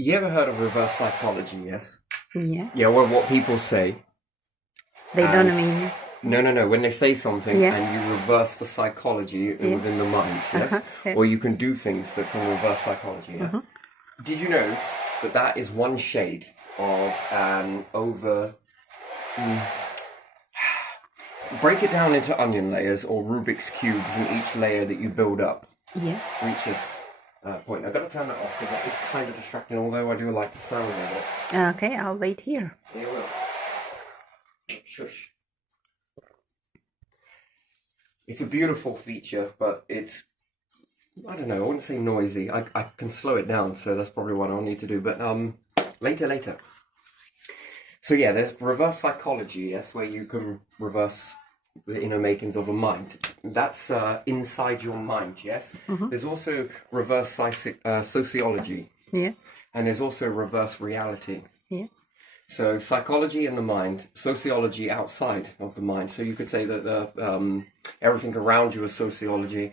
You ever heard of reverse psychology? Yes. Yeah. Yeah. Well, what people say. They don't And mean. no. When they say something Yeah. and you reverse the psychology within the mind, yes, Okay. or you can do things that can reverse psychology. Yes. Did you know that that is one shade of an over? Break it down into onion layers or Rubik's cubes, and each layer that you build up Yeah. reaches point. I've got to turn that off because that is kind of distracting. Although I do like the sound of it. Okay, I'll wait here. You will. Shush. It's a beautiful feature, but it's, I don't know, I wouldn't say noisy. I can slow it down, so that's probably what I'll need to do. But later. So yeah, there's reverse psychology, yes, where you can reverse the inner makings of a mind. That's inside your mind, yes. There's also reverse sociology, Yeah. and there's also reverse reality. Yeah. So psychology in the mind, sociology outside of the mind. So you could say that everything around you is sociology,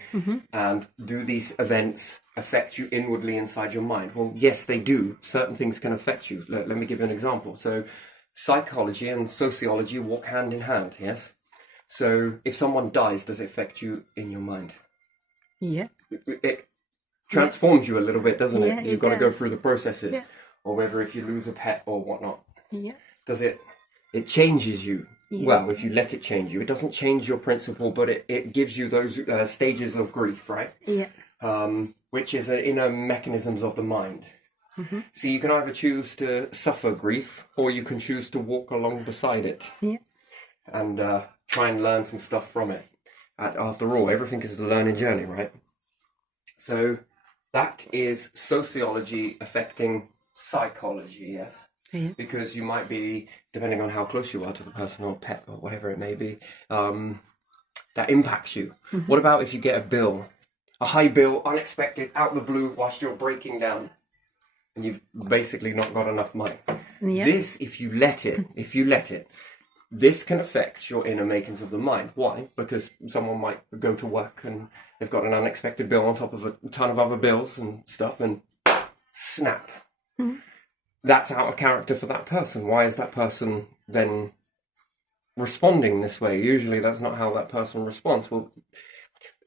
and do these events affect you inwardly inside your mind? Well, yes, they do. Certain things can affect you. Let me give you an example. So psychology and sociology walk hand in hand, yes? So if someone dies, does it affect you in your mind? Yeah. It transforms you a little bit, doesn't Yeah, it? it You've got to go does. through the processes. Yeah. Or whether if you lose a pet or whatnot. Yeah. Does it changes you? Yeah. Well, if you let it change you, it doesn't change your principle, but it gives you those stages of grief, right? Yeah. Which is inner mechanisms of the mind. So you can either choose to suffer grief, or you can choose to walk along beside it Yeah. and try and learn some stuff from it. After all, everything is a learning journey, right? So that is sociology affecting psychology, yes? Yeah. Because you might be, depending on how close you are to the person or pet or whatever it may be, that impacts you. What about if you get a high bill, unexpected, out of the blue, whilst you're breaking down, and you've basically not got enough money? Yeah. This, if you let it, this can affect your inner makings of the mind. Why? Because someone might go to work and they've got an unexpected bill on top of a ton of other bills and stuff, and snap. That's out of character for that person. Why is that person then responding this way? Usually that's not how that person responds. Well,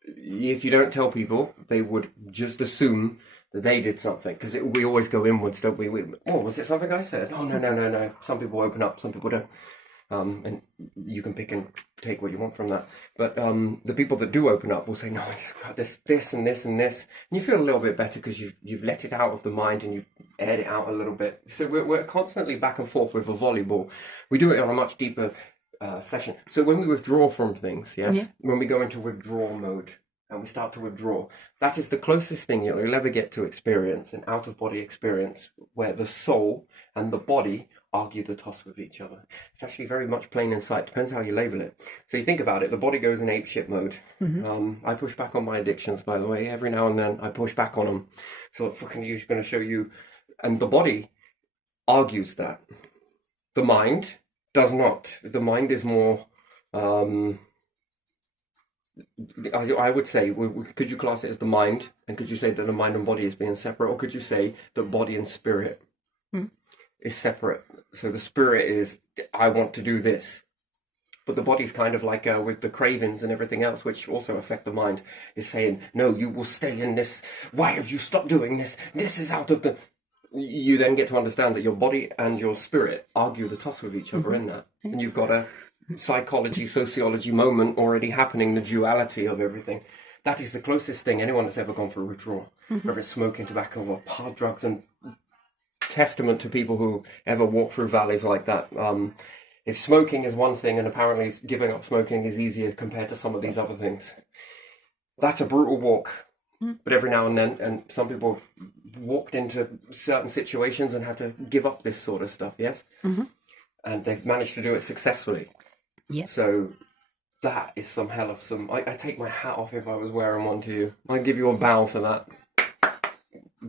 if you don't tell people, they would just assume that they did something, because we always go inwards, don't we? Oh, was it something I said? Oh, no. Some people open up, some people don't. And you can pick and take what you want from that. But the people that do open up will say, no, I've got this and this and this. And you feel a little bit better because you've let it out of the mind and you've aired it out a little bit. So we're constantly back and forth with a volleyball. We do it on a much deeper session. So when we withdraw from things, yes, when we go into withdrawal mode and we start to withdraw, that is the closest thing you'll ever get to experience, an out-of-body experience, where the soul and the body argue the toss with each other. It's actually very much plain in sight. Depends how you label it. So you think about it, the body goes in apeshit mode. I push back on my addictions, by the way. Every now and then I push back on them. So fucking you're going to show you. And the body argues that. The mind does not. The mind is more... I would say, could you class it as the mind? And could you say that the mind and body is being separate? Or could you say that body and spirit is separate? So the spirit is, I want to do this. But the body's kind of like with the cravings and everything else, which also affect the mind, is saying, no, you will stay in this. Why have you stopped doing this? This is out of the... You then get to understand that your body and your spirit argue the toss with each other in that. And you've got a psychology, sociology moment already happening, the duality of everything. That is the closest thing anyone that's ever gone through withdrawal, whether it's smoking, tobacco, or hard drugs, and testament to people who ever walk through valleys like that. If smoking is one thing, and apparently giving up smoking is easier compared to some of these other things, that's a brutal walk. But every now and then, and some people walked into certain situations and had to give up this sort of stuff, yes? And they've managed to do it successfully. Yeah. So that is some hell of some... I take my hat off if I was wearing one to you. I'd give you a bow for that.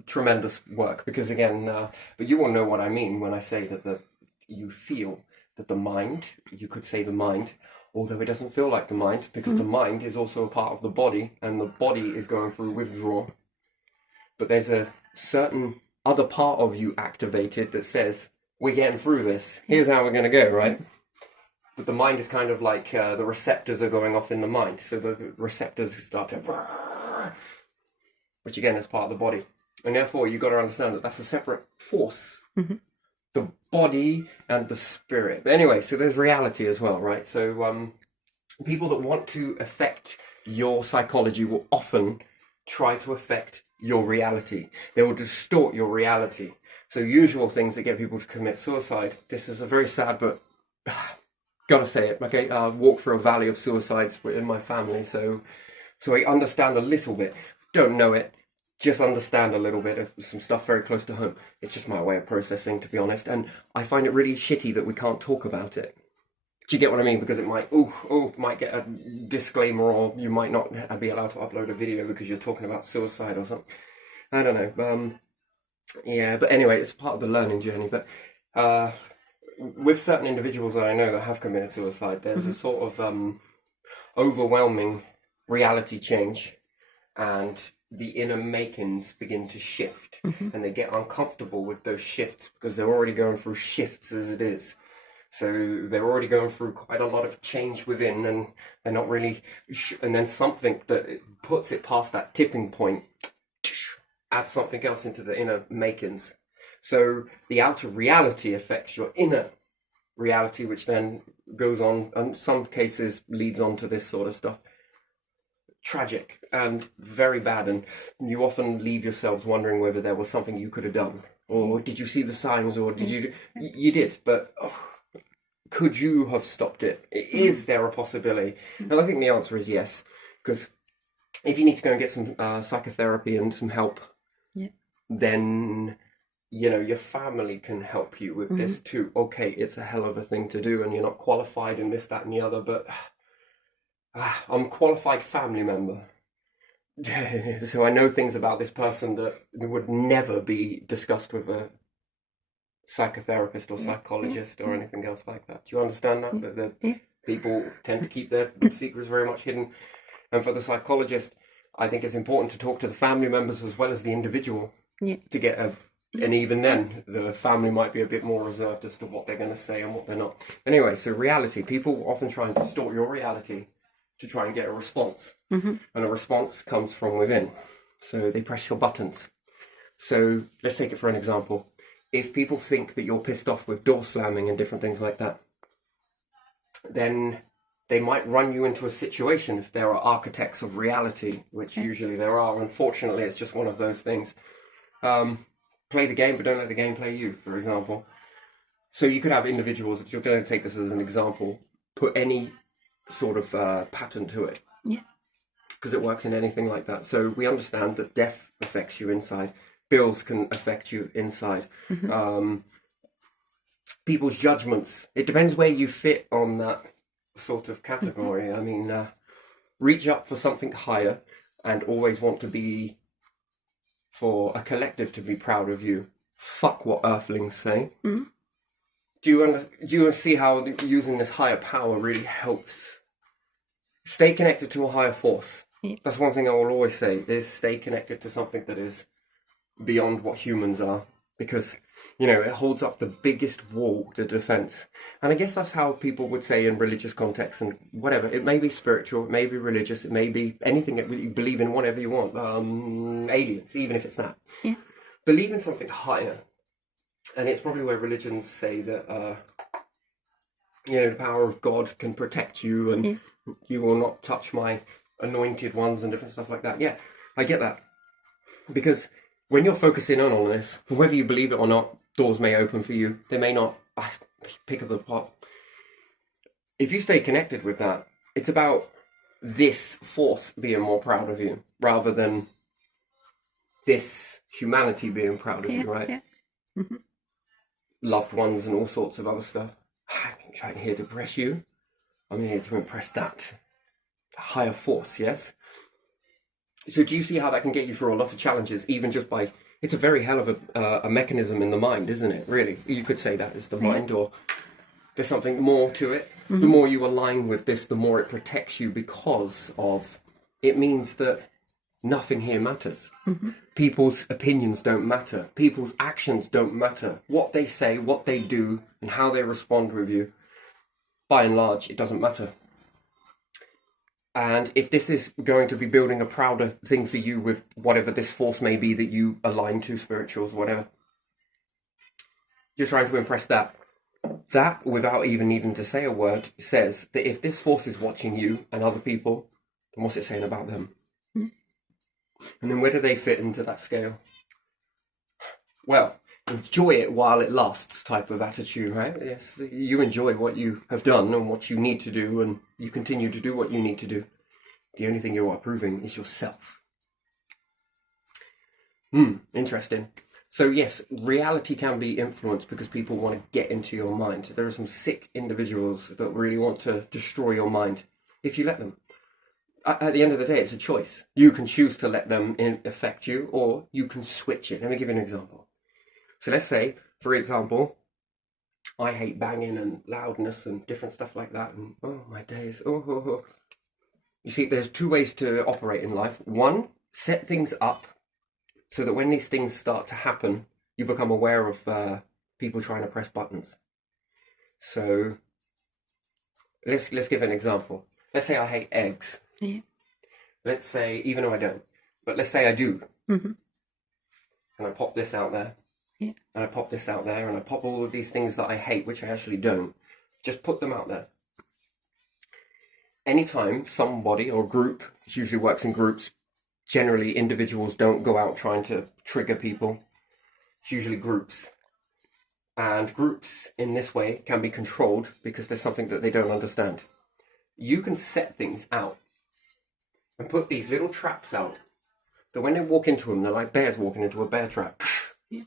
Tremendous work, because again, but you will know what I mean when I say that you feel that the mind, you could say the mind, although it doesn't feel like the mind, because the mind is also a part of the body, and the body is going through withdrawal. But there's a certain other part of you activated that says, we're getting through this. Here's how we're going to go, right? But the mind is kind of like the receptors are going off in the mind. So the receptors start to, which again is part of the body. And therefore, you've got to understand that that's a separate force. The body and the spirit. But anyway, so there's reality as well, right? So people that want to affect your psychology will often try to affect your reality. They will distort your reality. So usual things that get people to commit suicide. This is a very sad, but gotta say it. Okay, walk through a valley of suicides in my family, so I understand a little bit. Don't know it. Just understand a little bit of some stuff very close to home. It's just my way of processing, to be honest. And I find it really shitty that we can't talk about it. Do you get what I mean? Because it might, might get a disclaimer, or you might not be allowed to upload a video because you're talking about suicide or something. I don't know. Yeah, but anyway, it's part of the learning journey. But with certain individuals that I know that have committed suicide, there's a sort of overwhelming reality change, and the inner makings begin to shift, and they get uncomfortable with those shifts because they're already going through shifts as it is. So they're already going through quite a lot of change within, and they're not really, and then something that puts it past that tipping point, adds something else into the inner makings. So the outer reality affects your inner reality, which then goes on, and in some cases leads on to this sort of stuff. Tragic and very bad, and you often leave yourselves wondering whether there was something you could have done, or did you see the signs, or did you did, but could you have stopped it? Is there a possibility? And I think the answer is yes, because if you need to go and get some psychotherapy and some help, then your family can help you with this too. Okay, it's a hell of a thing to do, and you're not qualified in this, that, and the other, but I'm a qualified family member. So I know things about this person that would never be discussed with a psychotherapist or psychologist or anything else like that. Do you understand that? That people tend to keep their secrets very much hidden. And for the psychologist, I think it's important to talk to the family members as well as the individual to get and even then, the family might be a bit more reserved as to what they're going to say and what they're not. Anyway, so reality. People often try and distort your reality to try and get a response. And a response comes from within. So they press your buttons. So let's take it for an example. If people think that you're pissed off with door slamming and different things like that, then they might run you into a situation if there are architects of reality, which usually there are. Unfortunately, it's just one of those things. Play the game, but don't let the game play you, for example. So you could have individuals, if you're going to take this as an example, put any sort of pattern to it. Because it works in anything like that. So we understand that death affects you inside. Bills can affect you inside. People's judgments. It depends where you fit on that sort of category. I mean, reach up for something higher and always want to be, for a collective to be proud of you. Fuck what earthlings say. Do you see how using this higher power really helps? Stay connected to a higher force. That's one thing I will always say, is stay connected to something that is beyond what humans are, because it holds up the biggest wall to defense. And I guess that's how people would say in religious contexts and whatever. It may be spiritual, it may be religious, it may be anything that you believe in, whatever you want. Aliens, even if it's that. Believe in something higher. And it's probably where religions say that the power of God can protect you, and you will not touch my anointed ones and different stuff like that. Yeah, I get that. Because when you're focusing in on this, whether you believe it or not, doors may open for you. They may not. Pick up the pot. If you stay connected with that, it's about this force being more proud of you rather than this humanity being proud of you, right? Loved ones and all sorts of other stuff. I'm trying here to impress you. I'm here to impress that higher force, yes? So do you see how that can get you through a lot of challenges, even just by... It's a very hell of a mechanism in the mind, isn't it, really? You could say that is the mind, or there's something more to it. The more you align with this, the more it protects you, because of... It means that Nothing here matters. People's opinions don't matter. People's actions don't matter. What they say, what they do, and how they respond with you, by and large, it doesn't matter. And if this is going to be building a prouder thing for you with whatever this force may be that you align to, spirituals, whatever, you're trying to impress that. That, without even needing to say a word, says that if this force is watching you and other people, then what's it saying about them? And then where do they fit into that scale? Well, enjoy it while it lasts type of attitude, right? Yes, you enjoy what you have done and what you need to do, and you continue to do what you need to do. The only thing you are proving is yourself. Interesting. So yes, reality can be influenced because people want to get into your mind. There are some sick individuals that really want to destroy your mind if you let them. At the end of the day, it's a choice. You can choose to let them affect you, or you can switch it. Let me give you an example. So let's say, for example, I hate banging and loudness and different stuff like that. And oh, my days. Oh. You see, there's two ways to operate in life. One, set things up so that when these things start to happen, you become aware of people trying to press buttons. So let's give an example. Let's say I hate eggs. Yeah. Let's say, even though I don't, but let's say I do. Mm-hmm. And I pop this out there. Yeah. And I pop this out there, and I pop all of these things that I hate, which I actually don't. Just put them out there. Anytime somebody or group, it usually works in groups, generally individuals don't go out trying to trigger people. It's usually groups. And groups in this way can be controlled because there's something that they don't understand. You can set things out and put these little traps out that when they walk into them, they're like bears walking into a bear trap. Yeah.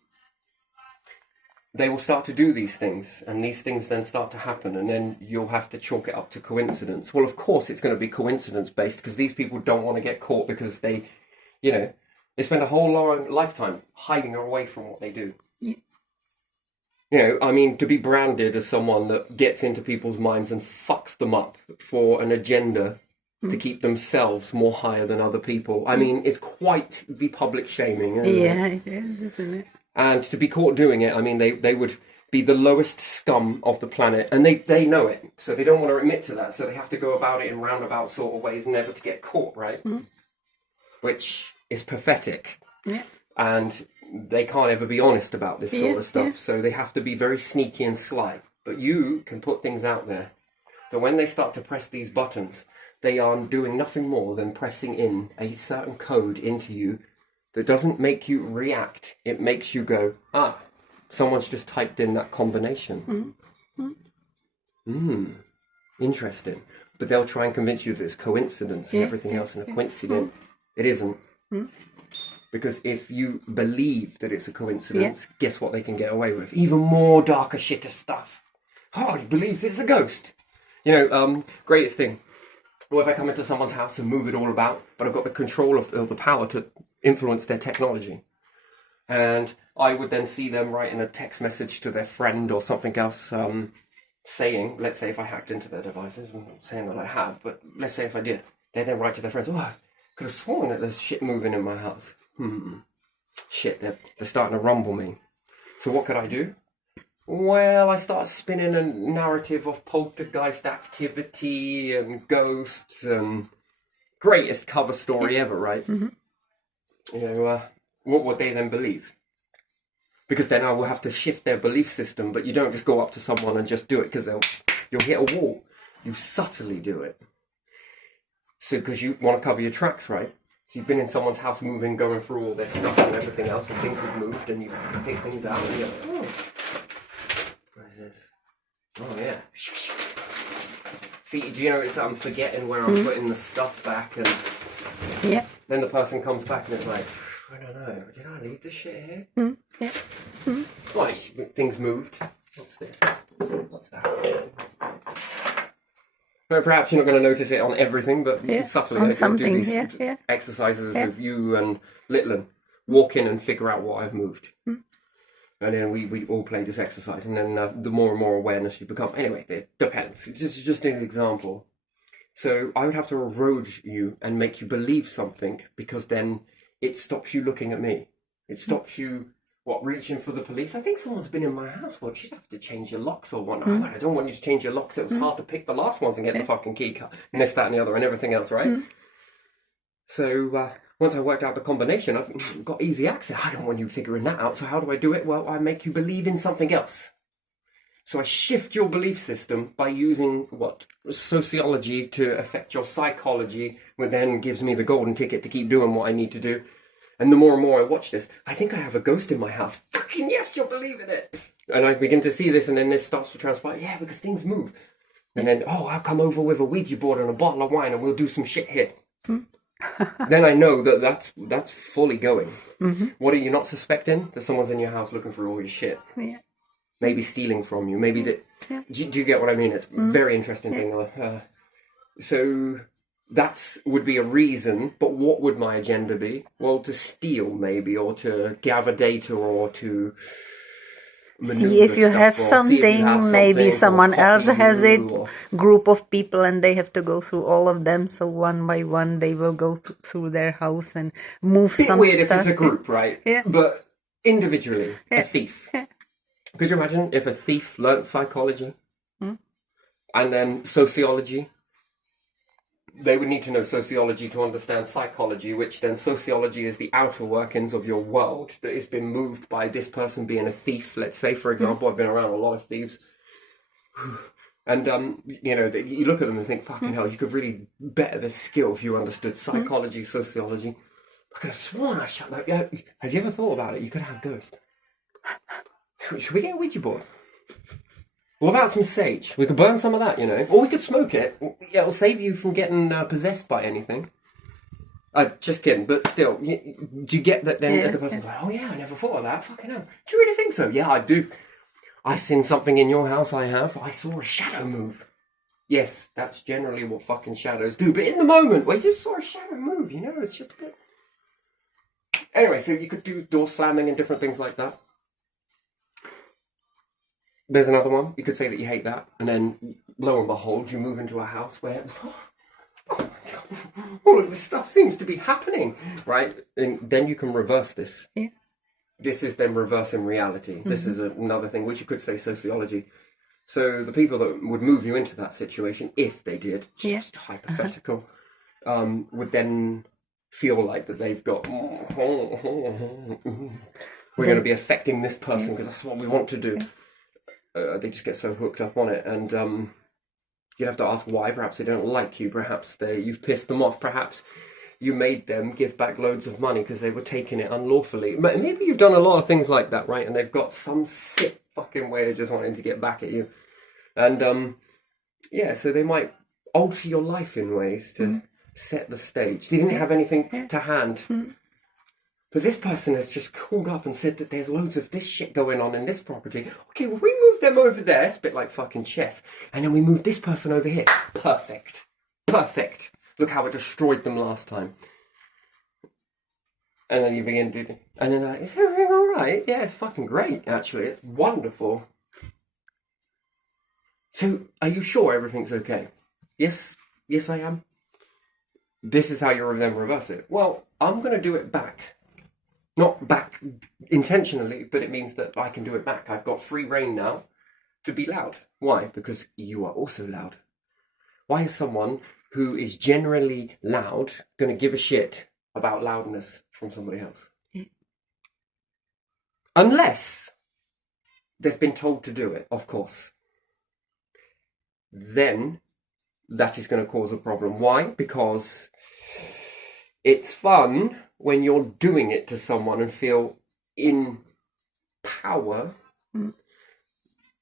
They will start to do these things, and these things then start to happen, and then you'll have to chalk it up to coincidence. Well, of course it's going to be coincidence based, because these people don't want to get caught because they spend a whole long lifetime hiding away from what they do. Yeah. You know, I mean, to be branded as someone that gets into people's minds and fucks them up for an agenda to keep themselves more higher than other people. I mean, it's quite the public shaming, isn't it? Yeah, it is, isn't it? And to be caught doing it, I mean, they would be the lowest scum of the planet, and they know it, so they don't want to admit to that, so they have to go about it in roundabout sort of ways, never to get caught, right? Which is pathetic. Yeah. And they can't ever be honest about this sort of stuff, Yeah. so they have to be very sneaky and sly. But you can put things out there that when they start to press these buttons, they are doing nothing more than pressing in a certain code into you that doesn't make you react. It makes you go, someone's just typed in that combination. Interesting. But they'll try and convince you that it's coincidence and everything else and a coincidence. It isn't. Because if you believe that it's a coincidence, guess what they can get away with? Even more darker, shitter stuff. Oh, he believes it's a ghost. You know, greatest thing. Or if I come into someone's house and move it all about, but I've got the control of the power to influence their technology. And I would then see them writing a text message to their friend or something else, saying, let's say if I hacked into their devices, I'm not saying that I have, but let's say if I did, they then write to their friends, I could have sworn that there's shit moving in my house. Shit, they're starting to rumble me. So what could I do? Well, I start spinning a narrative of poltergeist activity and ghosts and greatest cover story ever, right? You know, what would they then believe? Because then I will have to shift their belief system, but you don't just go up to someone and just do it because you'll hit a wall. You subtly do it. So, because you want to cover your tracks, right? So you've been in someone's house moving, going through all their stuff and everything else, and things have moved, and you pick things out, and you're like, oh, what is this? Oh, yeah. See, do you notice that I'm forgetting where I'm putting the stuff back, and then the person comes back and it's like, I don't know, did I leave this shit here? Like, things moved. What's this? What's that? Well, perhaps you're not going to notice it on everything, but subtly on I do something, these exercises with you and Littlin. Walk in and figure out what I've moved. And then we all play this exercise, and then the more and more awareness you become. Anyway, it depends. Just an example. So I would have to erode you and make you believe something, because then it stops you looking at me. It stops you, reaching for the police. I think someone's been in my house. Well, she's have to change your locks or whatnot. I don't want you to change your locks. It was hard to pick the last ones and get the fucking key cut. And this, that, and the other, and everything else, right? So once I worked out the combination, I've got easy access. I don't want you figuring that out. So how do I do it? Well, I make you believe in something else. So I shift your belief system by using sociology to affect your psychology, which then gives me the golden ticket to keep doing what I need to do. And the more and more I watch this, I think I have a ghost in my house. Fucking yes, you'll believe in it. And I begin to see this, and then this starts to transpire. Yeah, because things move. And then, I'll come over with a Ouija board and a bottle of wine and we'll do some shit here. Then I know that that's fully going. What are you not suspecting? That someone's in your house looking for all your shit. Yeah. Maybe stealing from you. Maybe that. Yeah. Do you get what I mean? It's a very interesting thing. So that would be a reason. But what would my agenda be? Well, to steal maybe, or to gather data, or to see if you have something. Maybe someone else has it. Group of people, and they have to go through all of them. So one by one, they will go through their house and move some weird stuff. If it's a group, right? Yeah. But individually, a thief. Yeah. Could you imagine if a thief learnt psychology and then sociology? They would need to know sociology to understand psychology, which then sociology is the outer workings of your world that has been moved by this person being a thief. Let's say, for example, I've been around a lot of thieves. And, you look at them and think, fucking hell, you could really better this skill if you understood psychology, sociology. I could have sworn I shut that. Yeah, have you ever thought about it? You could have ghosts. Should we get a Ouija board? What about some sage? We could burn some of that, Or we could smoke it. Yeah, it'll save you from getting possessed by anything. Just kidding, but still. Do you get that then the person's like, oh yeah, I never thought of that. Fucking hell. Do you really think so? Yeah, I do. I seen something in your house, I have. I saw a shadow move. Yes, that's generally what fucking shadows do. But in the moment, we just saw a shadow move, It's just a bit... Anyway, so you could do door slamming and different things like that. There's another one. You could say that you hate that, and then lo and behold, you move into a house where all of this stuff seems to be happening, right? And then you can reverse this. Yeah. This is then reversing reality. This is another thing, which you could say sociology. So the people that would move you into that situation, if they did, just hypothetical, would then feel like that they've got... We're going to be affecting this person because that's what we want to do. They just get so hooked up on it, and you have to ask why. Perhaps they don't like you. Perhaps you've pissed them off. Perhaps you made them give back loads of money because they were taking it unlawfully. Maybe you've done a lot of things like that, right? And they've got some sick fucking way of just wanting to get back at you. And so they might alter your life in ways to set the stage. They didn't have anything to hand. But this person has just called up and said that there's loads of this shit going on in this property. Okay, well, we move them over there. It's a bit like fucking chess. And then we move this person over here. Perfect. Perfect. Look how it destroyed them last time. And then you begin to... And then like, is everything all right? Yeah, it's fucking great, actually. It's wonderful. So, are you sure everything's okay? Yes. Yes, I am. This is how you then reverse it. Well, I'm going to do it back. Not back intentionally, but it means that I can do it back. I've got free reign now to be loud. Why? Because you are also loud. Why is someone who is generally loud going to give a shit about loudness from somebody else? Yeah. Unless they've been told to do it, of course. Then that is going to cause a problem. Why? Because it's fun when you're doing it to someone and feel in power.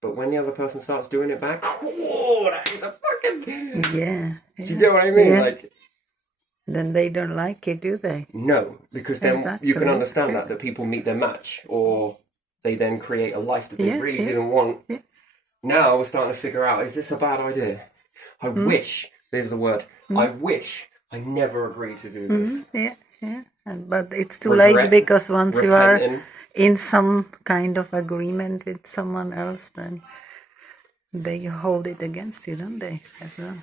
But when the other person starts doing it back, that is a fucking... Yeah. Do you get what I mean? Yeah. Like, then they don't like it, do they? No, because then you can understand that people meet their match, or they then create a life that they really didn't want. Yeah. Now we're starting to figure out, is this a bad idea? I wish, there's the word, I wish I never agreed to do this. Yeah. But it's too late, because once you are in some kind of agreement with someone else, then they hold it against you, don't they, as well?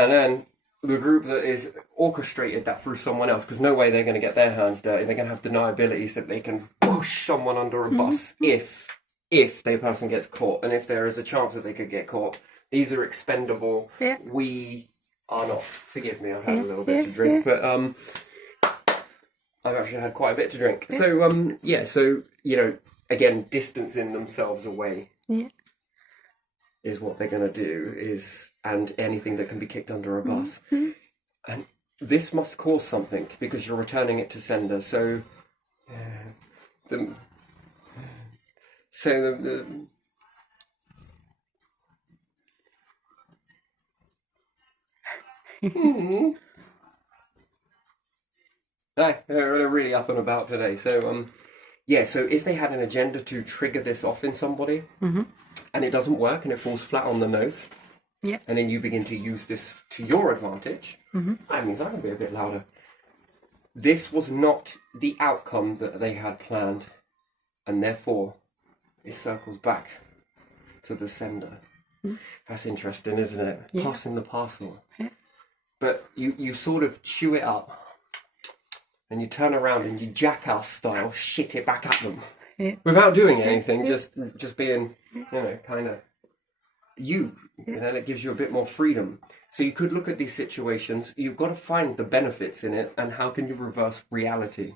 And then the group that is orchestrated that through someone else, because no way they're going to get their hands dirty. They're going to have deniability so that they can push someone under a bus if the person gets caught, and if there is a chance that they could get caught. These are expendable. Yeah. We are not. Forgive me, I've had a little bit to drink, but I've actually had quite a bit to drink. So so again, distancing themselves away. Yeah. Is what they're going to do, and anything that can be kicked under a bus. And this must cause something, because you're returning it to sender. So, the they're really up and about today. So, so if they had an agenda to trigger this off in somebody, and it doesn't work, and it falls flat on the nose, and then you begin to use this to your advantage, that means I can be a bit louder. This was not the outcome that they had planned, and therefore it circles back to the sender. That's interesting, isn't it? Yeah. Passing the parcel. Yeah. But you sort of chew it up, and you turn around and you jackass style shit it back at them. Yeah. Without doing anything, just being, kind of you. And then it gives you a bit more freedom. So you could look at these situations. You've got to find the benefits in it, and how can you reverse reality?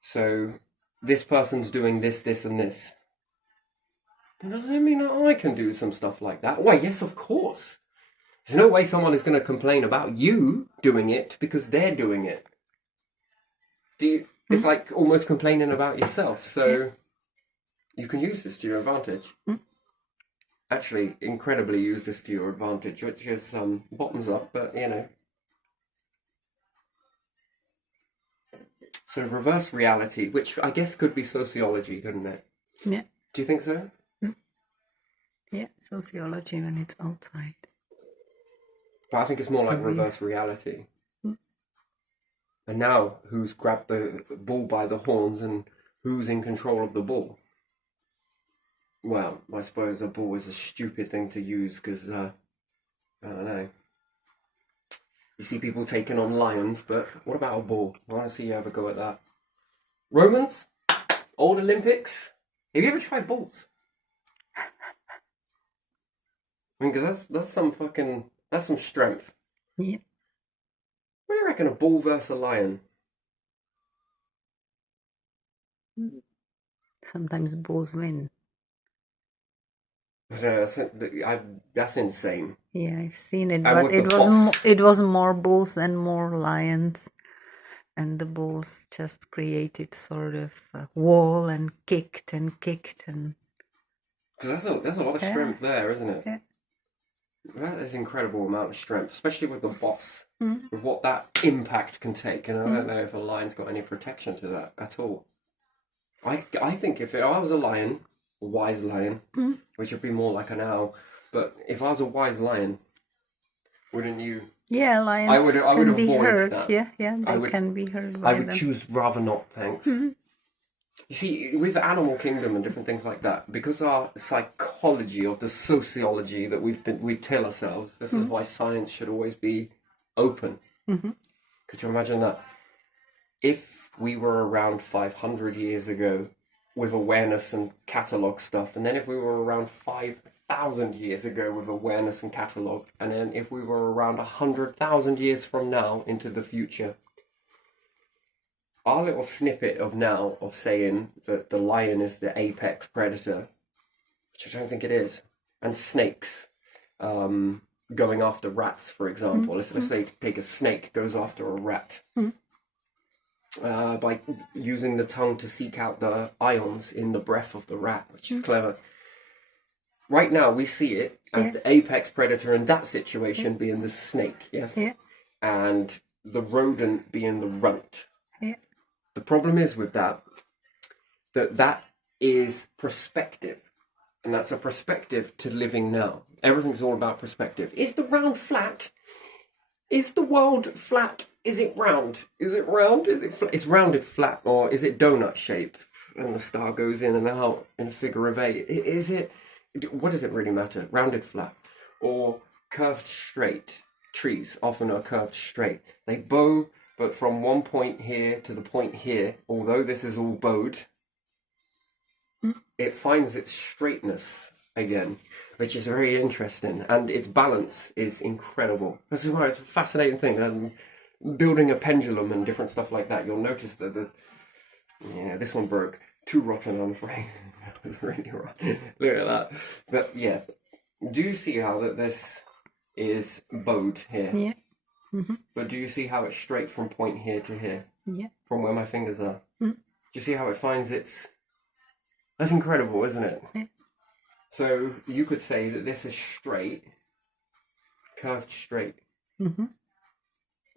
So this person's doing this, this, and this. Does that mean that I can do some stuff like that? Why, yes, of course. There's no way someone is going to complain about you doing it because they're doing it. It's like almost complaining about yourself. So you can use this to your advantage. Actually, incredibly use this to your advantage, which is bottoms up, but So reverse reality, which I guess could be sociology, couldn't it? Yeah. Do you think so? Yeah, sociology when it's outside. But I think it's more like reverse reality. And now, who's grabbed the bull by the horns and who's in control of the bull? Well, I suppose a bull is a stupid thing to use because, I don't know. You see people taking on lions, but what about a bull? I want to see you have a go at that. Romans? Old Olympics? Have you ever tried bulls? I mean, because that's some strength. Yeah. What do you reckon, a bull versus a lion? Sometimes bulls win. That's insane. Yeah, I've seen it, but it was more bulls and more lions, and the bulls just created sort of a wall and kicked and. Because there's a lot of strength there, isn't it? Yeah. That is an incredible amount of strength, especially with the boss, with what that impact can take. And I don't know if a lion's got any protection to that at all. I think if I was a lion, a wise lion, which would be more like an owl, but if I was a wise lion, wouldn't you? Yeah, lions I would can be avoid hurt. that. Yeah, they can be hurt by I would them. choose rather not, thanks. You see, with the animal kingdom and different things like that, because our psychology of the sociology that we tell ourselves, this is why science should always be open. Could you imagine that? If we were around 500 years ago with awareness and catalogue stuff, and then if we were around 5,000 years ago with awareness and catalogue, and then if we were around 100,000 years from now into the future, our little snippet of now of saying that the lion is the apex predator, which I don't think it is, and snakes going after rats, for example. Let's say take a snake goes after a rat by using the tongue to seek out the ions in the breath of the rat, which is clever. Right now, we see it as the apex predator in that situation being the snake, yes? Yeah. And the rodent being the runt. Yeah. The problem is with that is perspective. And that's a perspective to living now. Everything's all about perspective. Is the round flat? Is the world flat? Is it round? Is it round? Is it flat? It's rounded flat, or is it donut shape? And the star goes in and out in a figure of eight. Is it? What does it really matter? Rounded flat, or curved straight. Trees often are curved straight. They bow, but from one point here to the point here, although this is all bowed, it finds its straightness again, which is very interesting, and its balance is incredible. This is why it's a fascinating thing. And building a pendulum and different stuff like that, you'll notice that this one broke. Too rotten, I'm afraid. It's really rotten. Look at that. But yeah, do you see how that this is bowed here? Yeah. Mm-hmm. But do you see how it's straight from point here to here? Yeah. From where my fingers are. Mm. Do you see how it finds its... That's incredible, isn't it? Yeah. So you could say that this is straight, curved straight. Mm-hmm.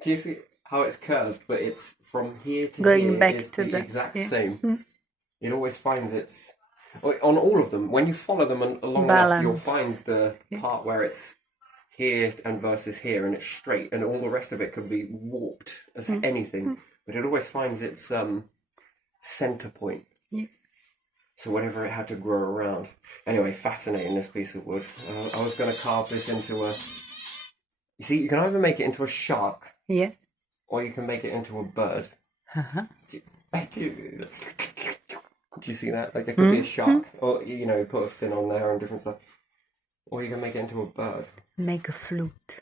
Do you see how it's curved, but it's from here to going here back is to the exact same. Mm-hmm. It always finds its... On all of them, when you follow them along enough, you'll find the part where it's here and versus here, and it's straight, and all the rest of it could be warped as anything, but it always finds its center point. Yeah. So whatever it had to grow around. Anyway, fascinating, this piece of wood. I was going to carve this into a... You see, you can either make it into a shark, yeah, or you can make it into a bird. Uh-huh. Do you see that? Like, it could be a shark, or, you know, put a fin on there and different stuff. Or you can make it into a bird. Make a flute.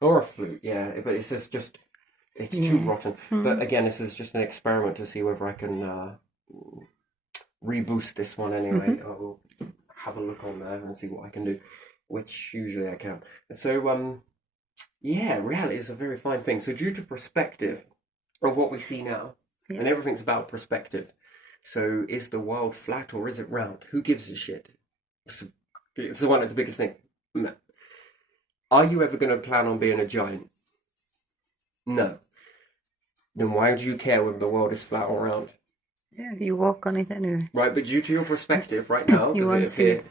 Or a flute, yeah. But it's just it's too rotten. But again, this is just an experiment to see whether I can reboost this one anyway. I'll have a look on there and see what I can do, which usually I can. So, yeah, reality is a very fine thing. So due to perspective of what we see now, and everything's about perspective. So is the world flat or is it round? Who gives a shit? It's one of the biggest things. Are you ever going to plan on being a giant? No. Then why do you care whether the world is flat or round? Yeah, you walk on it anyway. Right, but due to your perspective right now, you won't see it.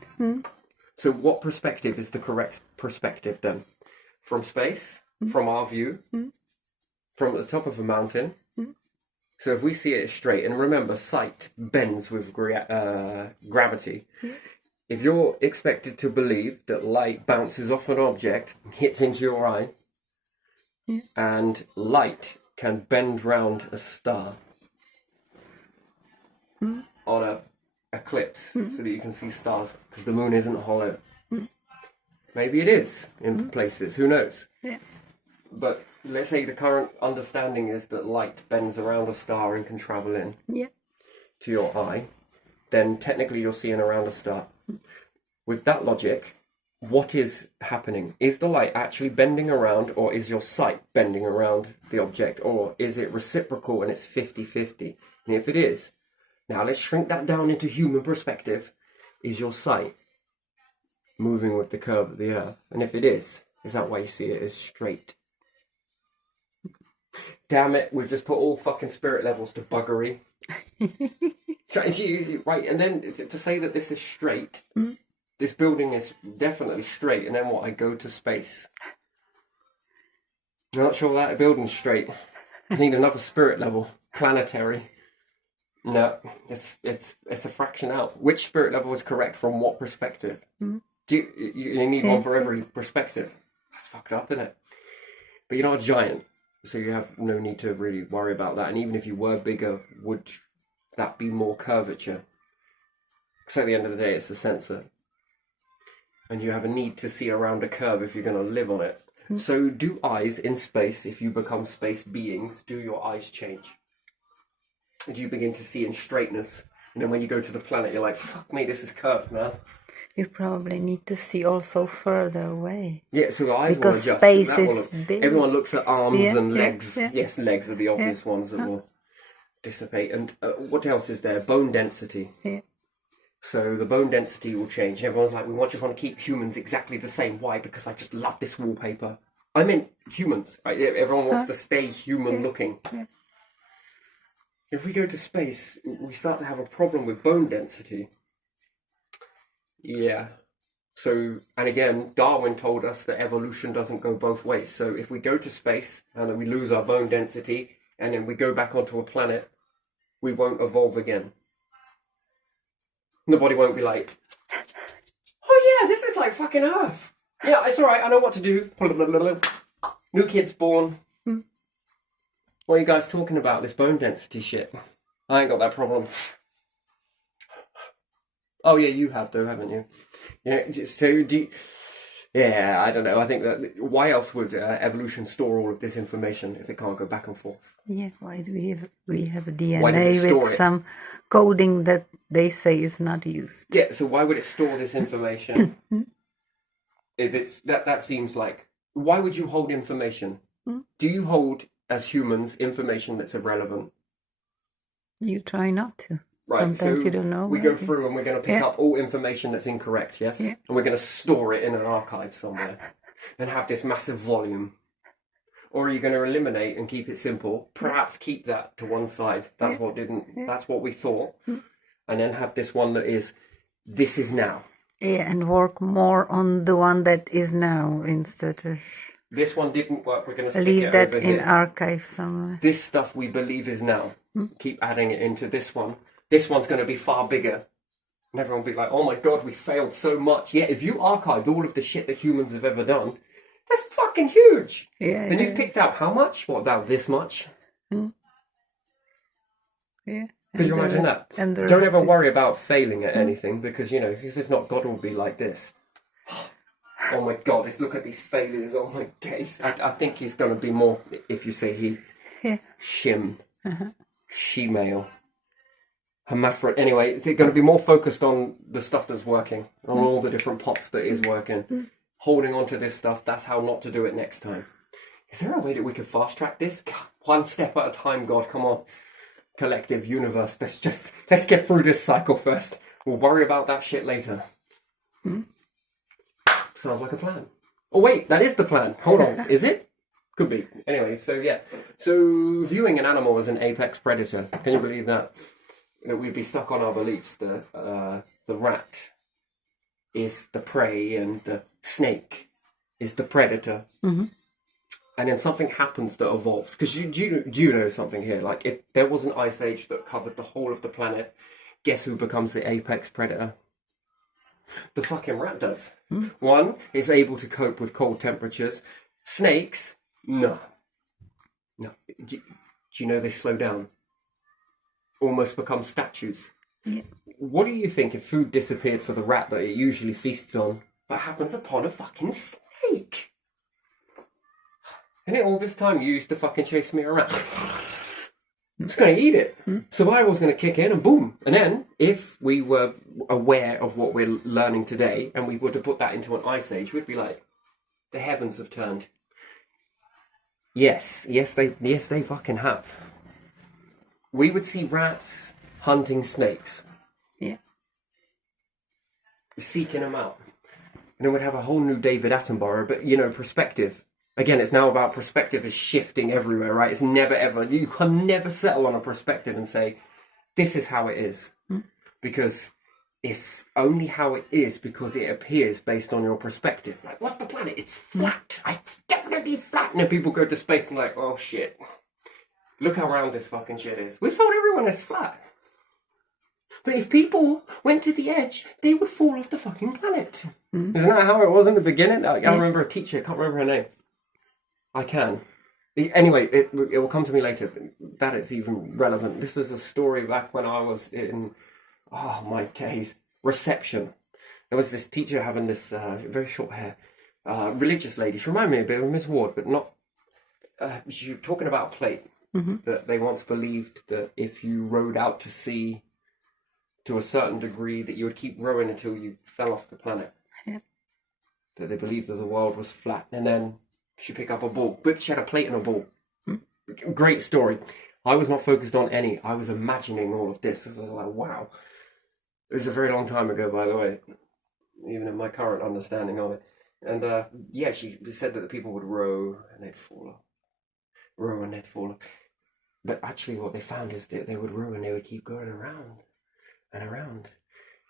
So what perspective is the correct perspective then? From space? From our view? From the top of a mountain? So if we see it straight, and remember, sight bends with gravity. If you're expected to believe that light bounces off an object, hits into your eye, and light can bend round a star on a eclipse so that you can see stars, because the moon isn't hollow. Maybe it is in places, who knows? Yeah. But let's say the current understanding is that light bends around a star and can travel in to your eye, then technically you're seeing around a star. With that logic, what is happening? Is the light actually bending around, or is your sight bending around the object, or is it reciprocal and it's 50-50? And if it is, now let's shrink that down into human perspective. Is your sight moving with the curve of the earth? And if it is that why you see it as straight? Damn it, we've just put all fucking spirit levels to buggery. Right, and then to say that this is straight, this building is definitely straight, and then what, I go to space. I'm not sure that building's straight. I need another spirit level, planetary. No, it's a fraction out. Which spirit level is correct from what perspective? Do you need one for every perspective? That's fucked up, isn't it? But you're not a giant, so you have no need to really worry about that. And even if you were bigger, would that be more curvature? Because at the end of the day, it's a sensor. And you have a need to see around a curve if you're going to live on it. So do eyes in space, if you become space beings, do your eyes change? Do you begin to see in straightness? And then when you go to the planet, you're like, fuck me, this is curved, man. You probably need to see also further away. Yeah, so the eyes because will adjust. Space is big. Everyone looks at arms and legs. Yeah. Yes, legs are the obvious ones that will dissipate. And what else is there? Bone density. Yeah. So the bone density will change. Everyone's like, we just want to keep humans exactly the same. Why? Because I just love this wallpaper. I meant humans. Right? Everyone wants to stay human looking. Yeah. If we go to space, we start to have a problem with bone density. Yeah. So, and again, Darwin told us that evolution doesn't go both ways. So if we go to space and then we lose our bone density and then we go back onto a planet, we won't evolve again. Nobody won't be like, oh yeah, this is like fucking Earth. Yeah, it's alright, I know what to do. New kid's born. What are you guys talking about, this bone density shit? I ain't got that problem. Oh yeah, you have though, haven't you? Yeah, so do you, yeah, I don't know. I think that why else would evolution store all of this information if it can't go back and forth? Yeah, why do we have a DNA with some coding that they say is not used? Yeah, so why would it store this information if it's that seems like, why would you hold information? Do you hold as humans information that's irrelevant? You try not to. Right, sometimes so you don't know. We go through and we're going to pick up all information that's incorrect, yes? Yeah. And we're going to store it in an archive somewhere and have this massive volume. Or are you going to eliminate and keep it simple? Perhaps keep that to one side. That's what that's what we thought. And then have this one that is, this is now. Yeah, and work more on the one that is now instead of... This one didn't work, we're going to stick leave it that over in here. archive somewhere. This stuff we believe is now. Keep adding it into this one. This one's going to be far bigger. And everyone will be like, oh my god, we failed so much. Yeah, if you archived all of the shit that humans have ever done, that's fucking huge. Yeah. And you've picked out how much? What, about this much? Yeah. Could you imagine that? Don't ever worry about failing at anything because, you know, because if not, God will be like this. Oh my god, look at these failures. Oh my days. I think he's going to be more, if you say he, shim, she-male. Hermaphrodite. Anyway, is it going to be more focused on the stuff that's working, on all the different pots that is working, holding on to this stuff? That's how not to do it next time. Is there a way that we could fast track this? God, one step at a time, God, come on. Collective universe, let's get through this cycle first. We'll worry about that shit later. Sounds like a plan. Oh wait, that is the plan. Hold on, is it? Could be. Anyway, so yeah. So viewing an animal as an apex predator, can you believe that? That we'd be stuck on our beliefs that the rat is the prey and the snake is the predator. And then something happens that evolves. Because do you know something here? Like, if there was an ice age that covered the whole of the planet, guess who becomes the apex predator? The fucking rat does. One is able to cope with cold temperatures. Snakes, no. Do you know they slow down? Almost become statues. Yeah. What do you think if food disappeared for the rat that it usually feasts on? What happens upon a fucking snake? And it all this time you used to fucking chase me around. I'm just going to eat it. Survival's going to kick in and boom. And then, if we were aware of what we're learning today and we were to put that into an ice age, we'd be like, the heavens have turned. Yes, they fucking have. We would see rats hunting snakes. Yeah. Seeking them out. And then we'd have a whole new David Attenborough, but, you know, perspective. Again, it's now about perspective is shifting everywhere, right? It's never ever, you can never settle on a perspective and say, this is how it is. Because it's only how it is because it appears based on your perspective. Like, what's the planet? It's flat. It's definitely flat. And then people go to space and like, oh shit. Look how round this fucking shit is. We've told everyone it's flat. But if people went to the edge, they would fall off the fucking planet. Isn't that how it was in the beginning? I remember a teacher, I can't remember her name. I can. Anyway, it will come to me later. That is even relevant. This is a story back when I was in, oh my days, reception. There was this teacher having this very short hair, religious lady. She reminded me a bit of Miss Ward, but not. She was talking about a plate that they once believed that if you rowed out to sea to a certain degree, that you would keep rowing until you fell off the planet. Yeah. That they believed that the world was flat, and then she picked up a ball, but she had a plate and a ball. Great story. I was not focused on any. I was imagining all of this. It was like, wow. It was a very long time ago, by the way, even in my current understanding of it. And yeah, she said that the people would row and they'd fall off. Row and they'd fall off. But actually what they found is that they would row and they would keep going around and around.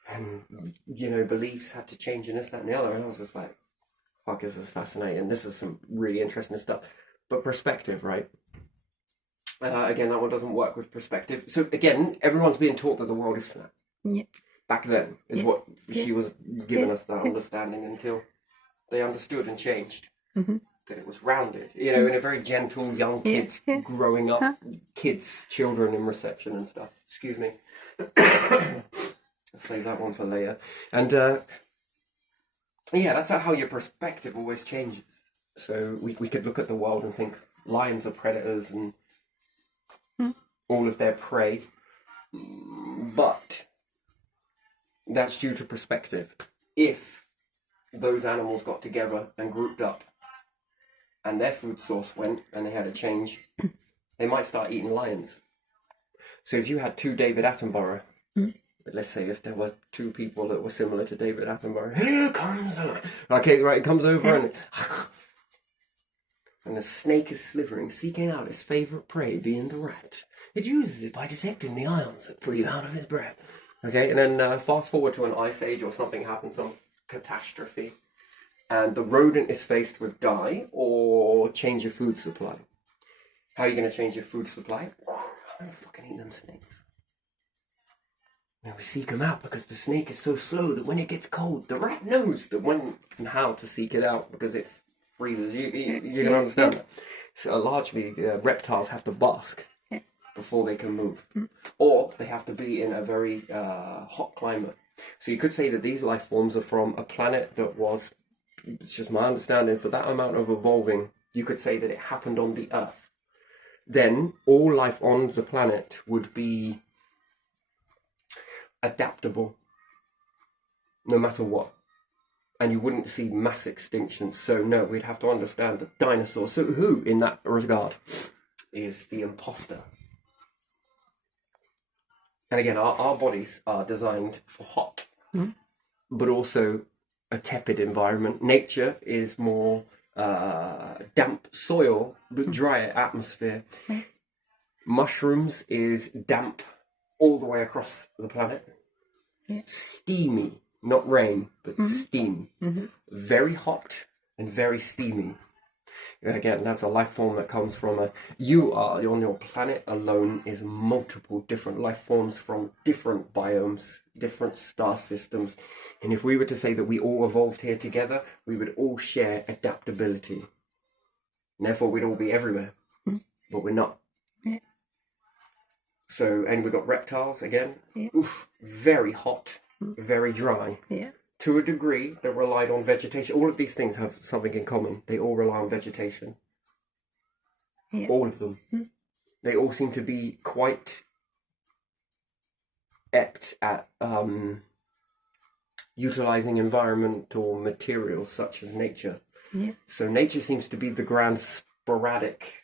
And, you know, beliefs had to change and this, that, and the other. And I was just like, fuck, this is fascinating. This is some really interesting stuff. But perspective, right? Again, that one doesn't work with perspective. So again, everyone's being taught that the world is flat. Yeah. Back then is what she was giving us that understanding until they understood and changed. That it was rounded, you know, in a very gentle, young kids growing up, children in reception and stuff. Excuse me. I'll save that one for later. And yeah, that's how your perspective always changes. So we could look at the world and think lions are predators and all of their prey, but that's due to perspective. If those animals got together and grouped up, and their food source went, and they had a change, they might start eating lions. So if you had two David Attenborough, let's say if there were two people that were similar to David Attenborough, here comes a lion. Okay, right, it comes over and the snake is slithering, seeking out its favourite prey, being the rat. It uses it by detecting the ions that breathe out of its breath. Okay, and then fast forward to an ice age or something happens, some catastrophe, and the rodent is faced with die or change your food supply. How are you going to change your food supply? I'm going to fucking eat them snakes. And we seek them out because the snake is so slow that when it gets cold, the rat knows that when and how to seek it out because it freezes. You can understand that. So largely, reptiles have to bask before they can move. Or they have to be in a very hot climate. So you could say that these life forms are from a planet that was, it's just my understanding, for that amount of evolving, you could say that it happened on the Earth. Then all life on the planet would be adaptable, no matter what. And you wouldn't see mass extinctions. So no, we'd have to understand that dinosaurs. So who, in that regard, is the imposter? And again, our bodies are designed for hot, but also a tepid environment. Nature is more damp soil, but drier atmosphere. Mushrooms is damp all the way across the planet. Steamy, not rain, but steam. Very hot and very steamy. Again, that's a life form that comes from you are on your planet alone is multiple different life forms from different biomes, different star systems. And if we were to say that we all evolved here together, we would all share adaptability. And therefore, we'd all be everywhere, but we're not. So, and we've got reptiles again. Oof, very hot, very dry. To a degree, that relied on vegetation. All of these things have something in common. They all rely on vegetation. All of them. They all seem to be quite apt at utilizing environmental materials such as nature. So nature seems to be the grand sporadic.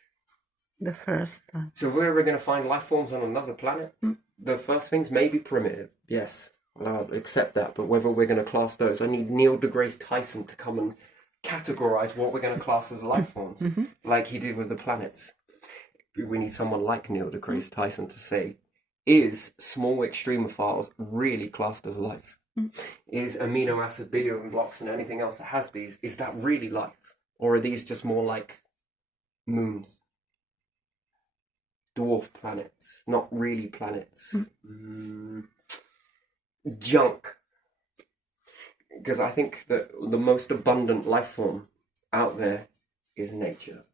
The first one. So where we're going to find life forms on another planet, the first things may be primitive, yes. I'll accept that, but whether we're going to class those, I need Neil deGrasse Tyson to come and categorize what we're going to class as life forms, like he did with the planets. We need someone like Neil deGrasse Tyson to say, is small extremophiles really classed as life? Is amino acid building blocks and anything else that has these, is that really life? Or are these just more like moons? Dwarf planets, not really planets. Junk. Because I think that the most abundant life form out there is nature.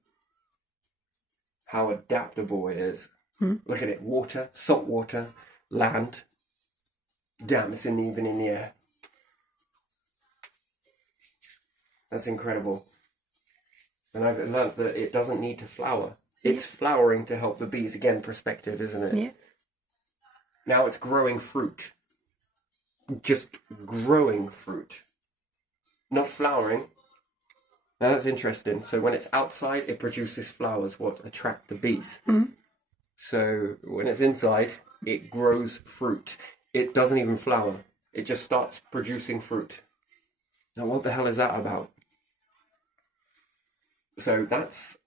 How adaptable it is. Look at it. Water, salt water, land. Damn, it's even in the air. That's incredible. And I've learned that it doesn't need to flower. It's flowering to help the bees. Again, perspective, isn't it? Now it's growing fruit. Just growing fruit. Not flowering. Now that's interesting. So when it's outside, it produces flowers, what attract the bees. So when it's inside, it grows fruit. It doesn't even flower. It just starts producing fruit. Now what the hell is that about? So that's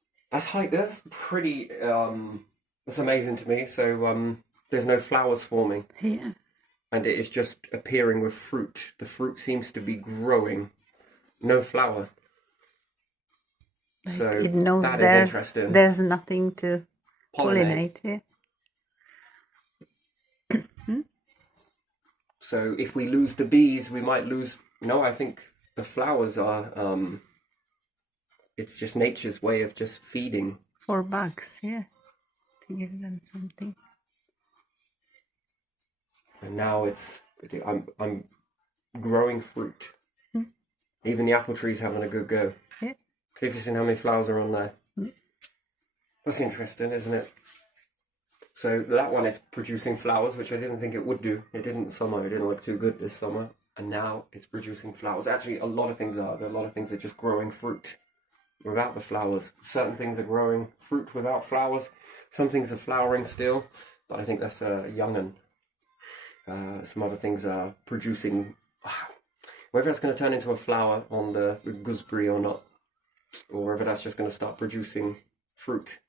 pretty, that's amazing to me. So there's no flowers forming. And it is just appearing with fruit. The fruit seems to be growing. No flower. Like so it knows that is interesting. There's nothing to pollinate. So if we lose the bees, we might lose... No, I think the flowers are, it's just nature's way of just feeding. For bugs, yeah. To give them something. And now I'm growing fruit. Even the apple tree's having a good go. Yeah. See if you've seen how many flowers are on there. That's interesting, isn't it? So that one is producing flowers, which I didn't think it would do. It didn't in summer. It didn't look too good this summer. And now it's producing flowers. Actually, a lot of things are. A lot of things are just growing fruit without the flowers. Certain things are growing fruit without flowers. Some things are flowering still, but I think that's a young'un. Some other things are producing. Whether that's going to turn into a flower on the gooseberry or not, or whether that's just going to start producing fruit,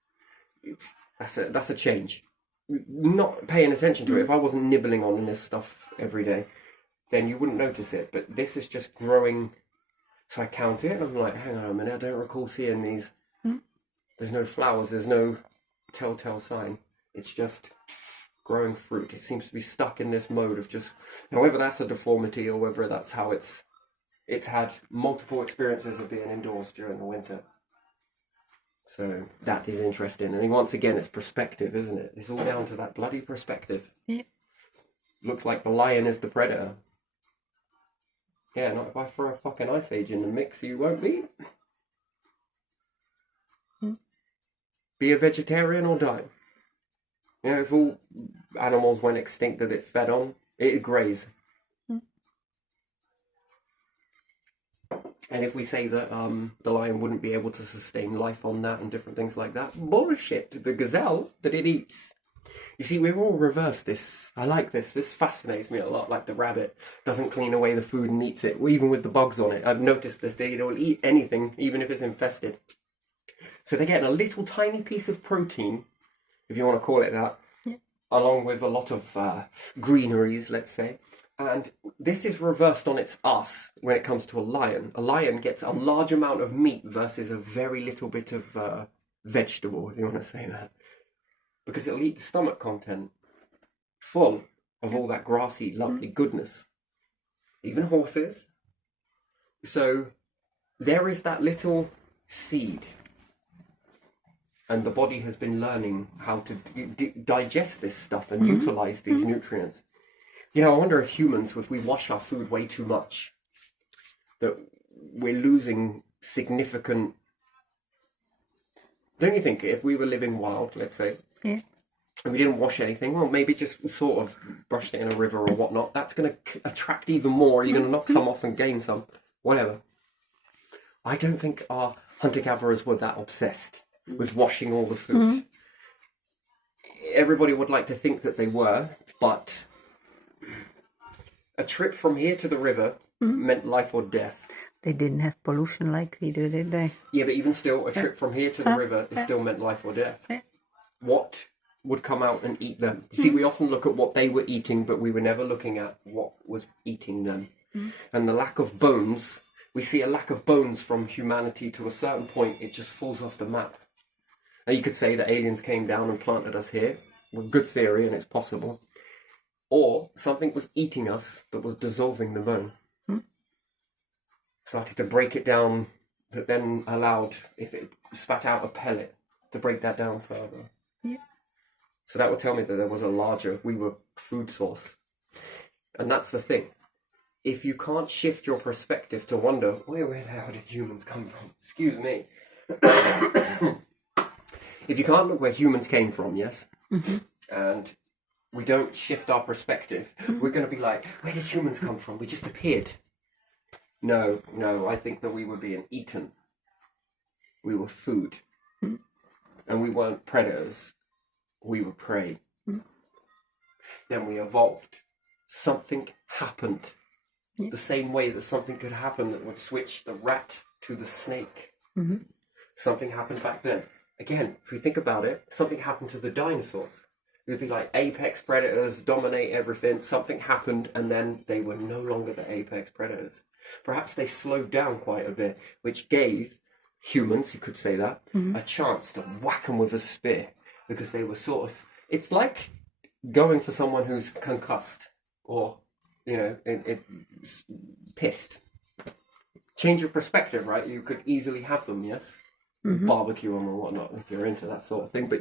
that's a change. Not paying attention to it. If I wasn't nibbling on this stuff every day, then you wouldn't notice it. But this is just growing. So I count it, and I'm like, hang on a minute, I don't recall seeing these. There's no flowers, there's no telltale sign. It's just growing fruit. It seems to be stuck in this mode of just, whether that's a deformity or whether that's how it's had multiple experiences of being indoors during the winter. So that is interesting. And once again, it's perspective, isn't it? It's all down to that bloody perspective. Yeah. Looks like the lion is the predator. Yeah, not if I throw a fucking Ice Age in the mix, you won't be. Be a vegetarian or die. You know, if all animals went extinct that it fed on, it'd graze. And if we say that the lion wouldn't be able to sustain life on that and different things like that, bullshit. The gazelle that it eats. You see, we're all reversed this. I like this. This fascinates me a lot. Like the rabbit doesn't clean away the food and eats it, even with the bugs on it. I've noticed this. They will eat anything, even if it's infested. So they're getting a little tiny piece of protein, if you want to call it that, along with a lot of greeneries, let's say. And this is reversed on its ass when it comes to a lion. A lion gets a large amount of meat versus a very little bit of vegetable, if you want to say that. Because it'll eat the stomach content full of all that grassy, lovely goodness. Even horses. So there is that little seed. And the body has been learning how to digest this stuff and utilize these nutrients. You know, I wonder if humans, if we wash our food way too much, that we're losing significant... Don't you think, if we were living wild, let's say, and we didn't wash anything, or maybe just sort of brushed it in a river or whatnot, that's going to attract even more. You're going to knock some off and gain some, whatever. I don't think our hunter-gatherers were that obsessed with washing all the food. Everybody would like to think that they were, but a trip from here to the river meant life or death. They didn't have pollution like we do, did they? Yeah, but even still, a trip from here to the river is still meant life or death. What would come out and eat them? You see, we often look at what they were eating, but we were never looking at what was eating them. And the lack of bones, we see a lack of bones from humanity to a certain point, it just falls off the map. Now, you could say that aliens came down and planted us here. Well, good theory, and it's possible. Or something was eating us that was dissolving the bone. Started to break it down, that then allowed, if it spat out a pellet, to break that down further. So that would tell me that there was a larger, we were food source. And that's the thing. If you can't shift your perspective to wonder, where the hell did humans come from? Excuse me. If you can't look where humans came from, yes? And we don't shift our perspective, we're going to be like, where did humans come from? We just appeared. No, I think that we were being eaten. We were food. And we weren't predators. We were prey. Then we evolved. Something happened. The same way that something could happen that would switch the rat to the snake. Something happened back then. Again, if we think about it, something happened to the dinosaurs. It would be like apex predators, dominate everything. Something happened and then they were no longer the apex predators. Perhaps they slowed down quite a bit, which gave humans, you could say that, a chance to whack them with a spear. Because they were sort of... It's like going for someone who's concussed or, you know, pissed. change your perspective, right? You could easily have them, yes? Barbecue them or whatnot if you're into that sort of thing. But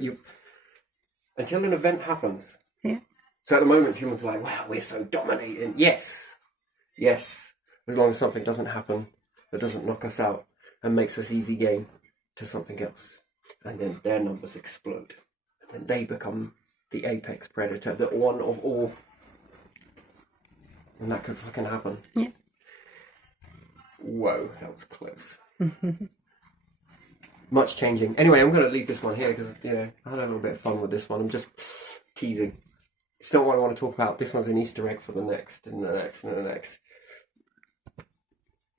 until an event happens. Yeah. So at the moment, humans are like, wow, we're so dominating. Yes. Yes. As long as something doesn't happen that doesn't knock us out and makes us easy game to something else. And then their numbers explode. And then they become the apex predator, the one of all. And that could fucking happen. Yeah. Whoa, that was close. Much changing. Anyway, I'm going to leave this one here because, I had a little bit of fun with this one. I'm just teasing. It's not what I want to talk about. This one's an Easter egg for the next, and the next, and the next.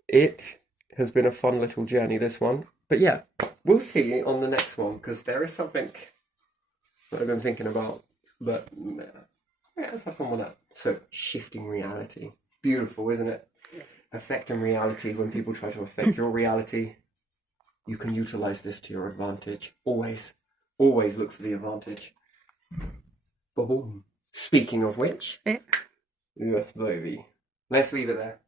It has been a fun little journey, this one. But yeah, we'll see on the next one because there is something that I've been thinking about. But yeah, let's have fun with that. So, shifting reality. Beautiful, isn't it? Affecting reality. When people try to affect your reality, you can utilize this to your advantage. Always look for the advantage. Boom. Speaking of which, yes, baby. Let's leave it there.